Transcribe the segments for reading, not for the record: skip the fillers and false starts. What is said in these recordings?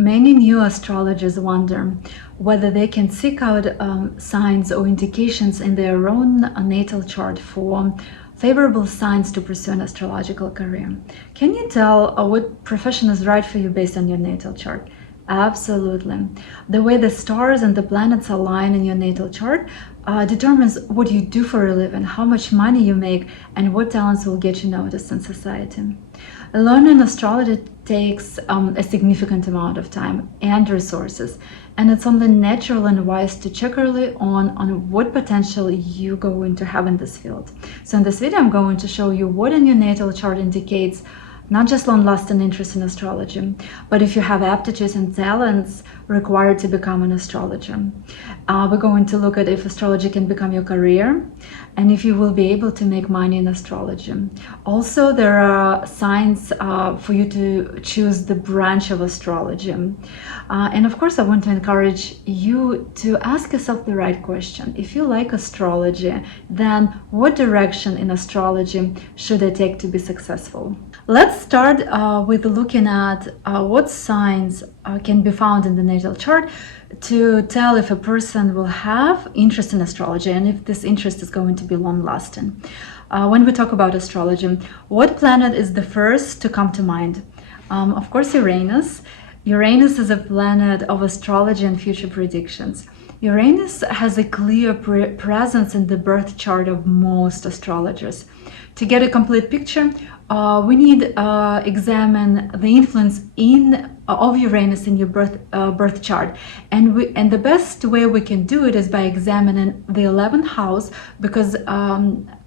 Many new astrologers wonder whether they can seek out signs or indications in their own natal chart for favorable signs to pursue an astrological career. Can you tell what profession is right for you based on your natal chart? Absolutely. The way the stars and the planets align in your natal chart determines what you do for a living, how much money you make, and what talents will get you noticed in society. Learning astrology takes a significant amount of time and resources, and it's only natural and wise to check early on what potential you're going to have in this field. So in this video, I'm going to show you what in your natal chart indicates not just long-lasting interest in astrology, but if you have aptitudes and talents required to become an astrologer. We're going to look at if astrology can become your career and if you will be able to make money in astrology. Also, there are signs for you to choose the branch of astrology. And of course, I want to encourage you to ask yourself the right question. If you like astrology, then what direction in astrology should I take to be successful? Let's start with looking at what signs can be found in the natal chart to tell if a person will have interest in astrology and if this interest is going to be long-lasting. When we talk about astrology, what planet is the first to come to mind? Of course, Uranus. Uranus is a planet of astrology and future predictions. Uranus has a clear presence in the birth chart of most astrologers. To get a complete picture, we need to examine the influence of Uranus in your birth chart, and the best way we can do it is by examining the 11th house, because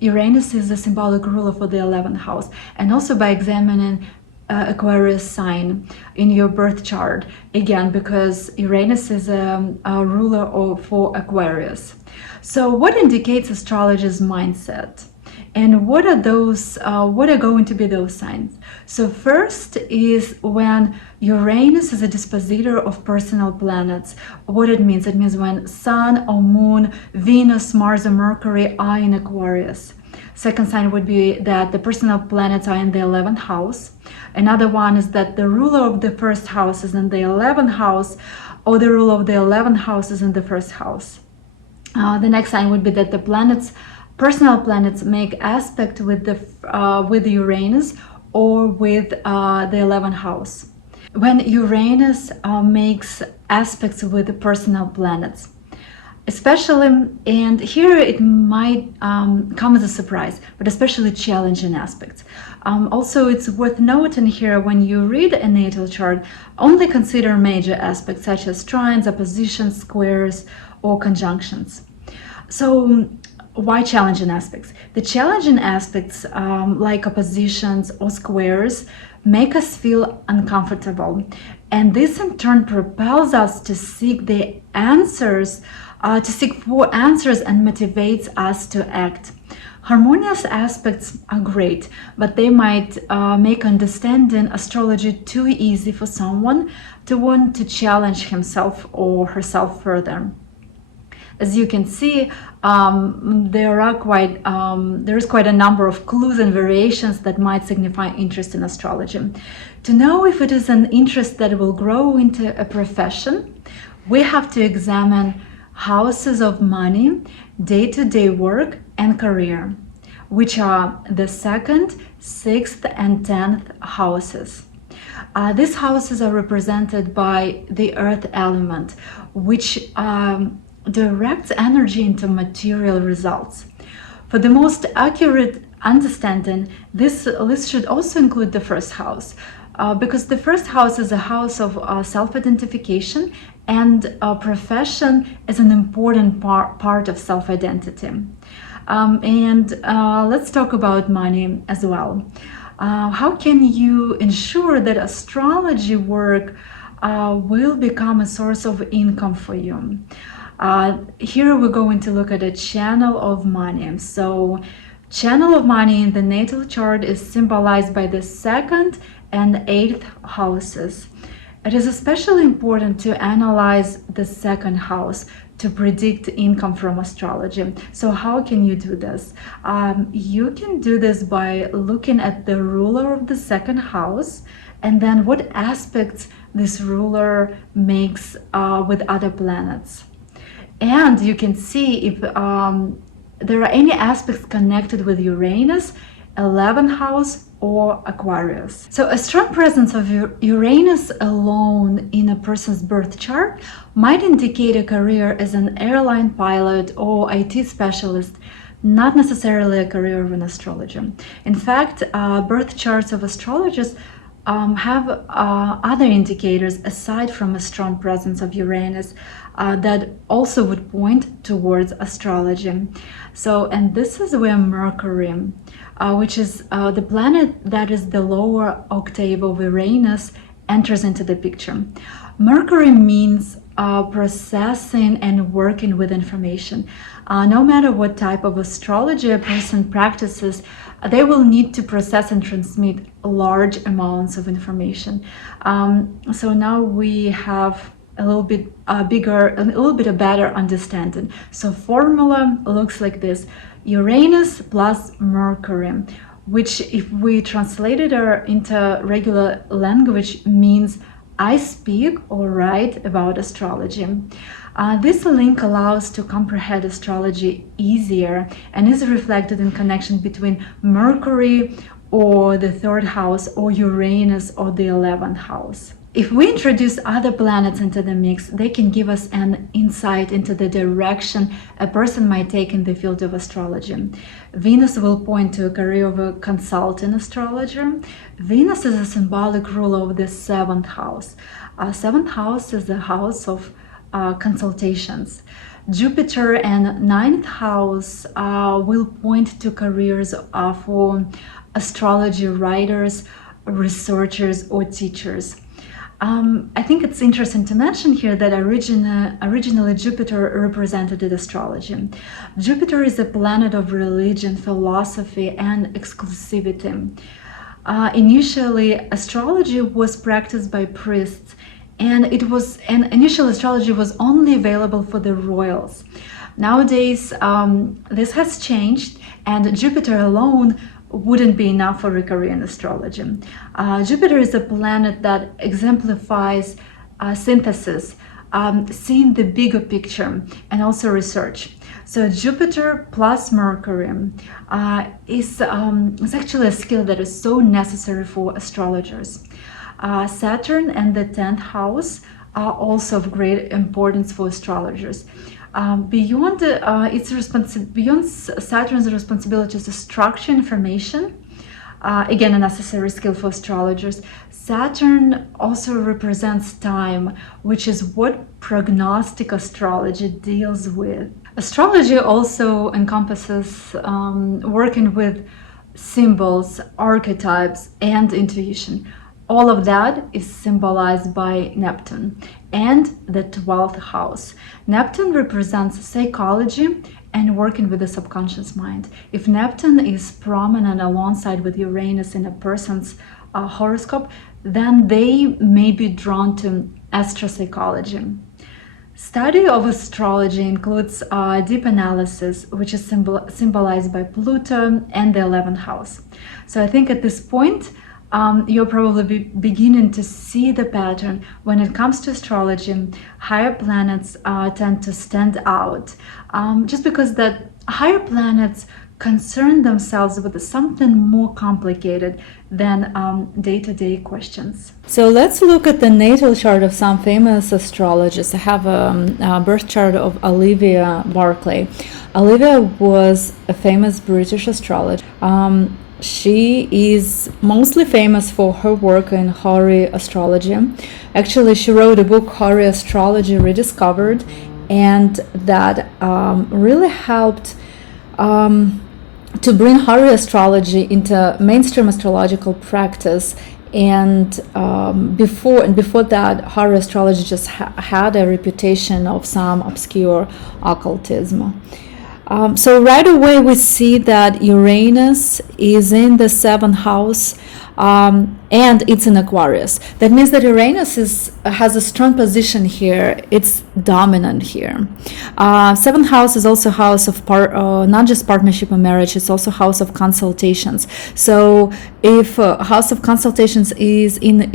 Uranus is the symbolic ruler for the 11th house, and also by examining Aquarius sign in your birth chart, again because Uranus is a ruler for Aquarius. So what indicates astrologer's mindset? And what are going to be those signs? So first is when Uranus is a dispositor of personal planets. What it means? It means when Sun or Moon, Venus, Mars, or Mercury are in Aquarius. Second sign would be that the personal planets are in the 11th house. Another one is that the ruler of the first house is in the 11th house, or the ruler of the 11th house is in the first house. The next sign would be that the personal planets make aspect with Uranus or with the 11th house. When Uranus makes aspects with the personal planets, especially, and here it might come as a surprise, but especially challenging aspects. Also, it's worth noting here, when you read a natal chart, only consider major aspects such as trines, oppositions, squares, or conjunctions. So why challenging aspects? The challenging aspects, like oppositions or squares, make us feel uncomfortable, and this in turn propels us to seek for answers and motivates us to act. Harmonious aspects are great, but they might make understanding astrology too easy for someone to want to challenge himself or herself further. As you can see, there is quite a number of clues and variations that might signify interest in astrology. To know if it is an interest that will grow into a profession, we have to examine houses of money, day-to-day work, and career, which are the 2nd, 6th, and 10th houses. These houses are represented by the earth element, which directs energy into material results. For the most accurate understanding, this list should also include the first house, because the first house is a house of self-identification, and profession is an important part of self-identity. Let's talk about money as well. How can you ensure that astrology work will become a source of income for you? Here we're going to look at a channel of money. So channel of money in the natal chart is symbolized by the 2nd and 8th houses. It is especially important to analyze the 2nd house to predict income from astrology. So how can you do this? You can do this by looking at the ruler of the 2nd house, and then what aspects this ruler makes with other planets. And you can see if there are any aspects connected with Uranus, 11th house, or Aquarius. So a strong presence of Uranus alone in a person's birth chart might indicate a career as an airline pilot or IT specialist, not necessarily a career of an astrologer. In fact, birth charts of astrologers have other indicators aside from a strong presence of Uranus that also would point towards astrology. So, and this is where Mercury, which is the planet that is the lower octave of Uranus, enters into the picture. Mercury means processing and working with information. No matter what type of astrology a person practices, they will need to process and transmit large amounts of information. So now we have a little bit bigger, a little bit a better understanding. So formula looks like this: Uranus plus Mercury, which if we translated it into regular language means I speak or write about astrology. This link allows to comprehend astrology easier and is reflected in connection between Mercury or the 3rd house or Uranus or the 11th house. If we introduce other planets into the mix, they can give us an insight into the direction a person might take in the field of astrology. Venus will point to a career of a consulting astrologer. Venus is a symbolic ruler of the 7th house. 7th house is the house of consultations. Jupiter and 9th house will point to careers for astrology writers, researchers, or teachers. I think it's interesting to mention here that originally Jupiter represented astrology. Jupiter is a planet of religion, philosophy, and exclusivity. Initially, astrology was practiced by priests, and initial astrology was only available for the royals. Nowadays, this has changed, and Jupiter alone wouldn't be enough for a career in astrology. Jupiter is a planet that exemplifies synthesis, seeing the bigger picture, and also research. So Jupiter plus Mercury is actually a skill that is so necessary for astrologers. Saturn and the 10th house are also of great importance for astrologers. Beyond Saturn's responsibilities to structure information, again a necessary skill for astrologers, Saturn also represents time, which is what prognostic astrology deals with. Astrology also encompasses working with symbols, archetypes, and intuition. All of that is symbolized by Neptune and the 12th house. Neptune represents psychology and working with the subconscious mind. If Neptune is prominent alongside with Uranus in a person's horoscope, then they may be drawn to astropsychology. Study of astrology includes deep analysis, which is symbolized by Pluto and the 11th house. So I think at this point, you're probably beginning to see the pattern. When it comes to astrology, higher planets tend to stand out, just because that higher planets concern themselves with something more complicated than day-to-day questions. So let's look at the natal chart of some famous astrologers. I have a birth chart of Olivia Barclay. Olivia was a famous British astrologer. She is mostly famous for her work in Hori astrology. Actually, she wrote a book, Hori Astrology Rediscovered, and that really helped to bring Hori astrology into mainstream astrological practice. And before that, Hori astrology just had a reputation of some obscure occultism. So right away we see that Uranus is in the seventh house, and it's in Aquarius. That means that Uranus has a strong position here. It's dominant here. Seventh house is also house of not just partnership and marriage. It's also house of consultations. So if house of consultations is in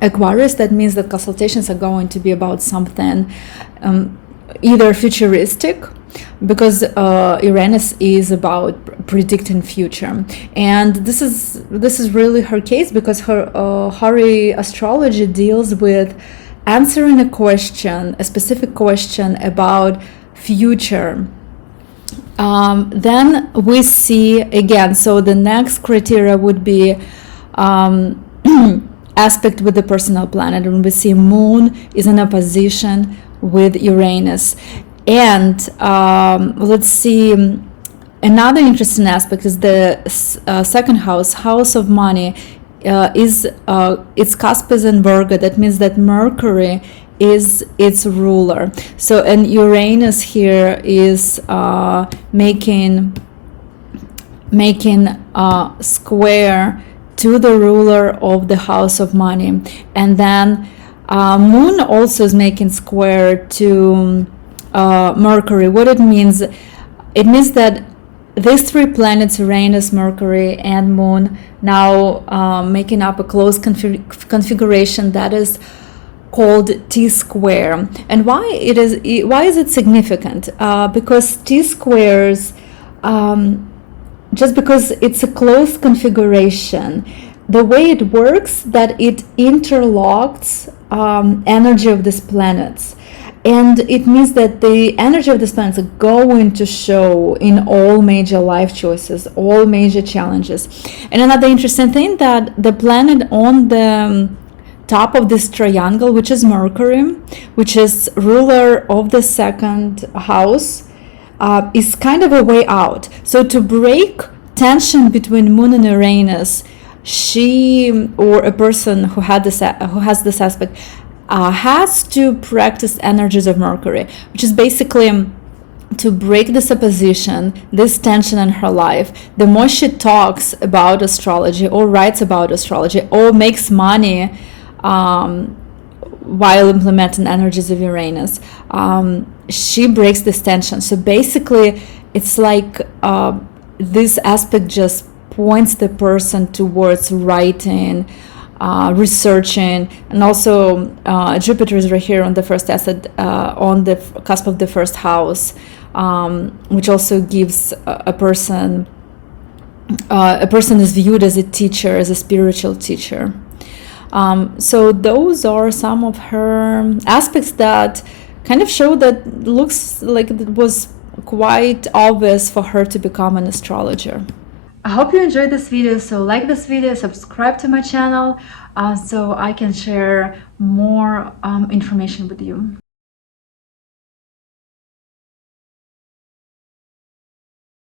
Aquarius, that means that consultations are going to be about something either futuristic, because Uranus is about predicting future, and this is really her case, because her astrology deals with answering a specific question about future. Then we see again, so the next criteria would be aspect with the personal planet, and we see Moon is in a position with Uranus. And let's see, another interesting aspect is the second house of money. Its cusp is in Virgo. That means that Mercury is its ruler. So, and Uranus here is making square to the ruler of the house of money. And then Moon also is making square to Mercury. What it means that these three planets, Uranus, Mercury, and Moon, now making up a close configuration that is called T-square. And why is it significant? Because T-squares, just because it's a close configuration, the way it works, that it interlocks energy of these planets. And it means that the energy of these planets are going to show in all major life choices, all major challenges. And another interesting thing, that the planet on the top of this triangle, which is Mercury, which is ruler of the second house, is kind of a way out. So to break tension between Moon and Uranus, she, or a person who has this aspect, has to practice energies of Mercury, which is basically to break this opposition, this tension in her life. The more she talks about astrology, or writes about astrology, or makes money while implementing energies of Uranus, she breaks this tension. So basically, it's like this aspect just points the person towards writing, researching, and also Jupiter is right here on the first asset, on the cusp of the first house, which also gives a person is viewed as a teacher, as a spiritual teacher. So those are some of her aspects that kind of show that looks like it was quite obvious for her to become an astrologer. I hope you enjoyed this video, so like this video, subscribe to my channel so I can share more information with you.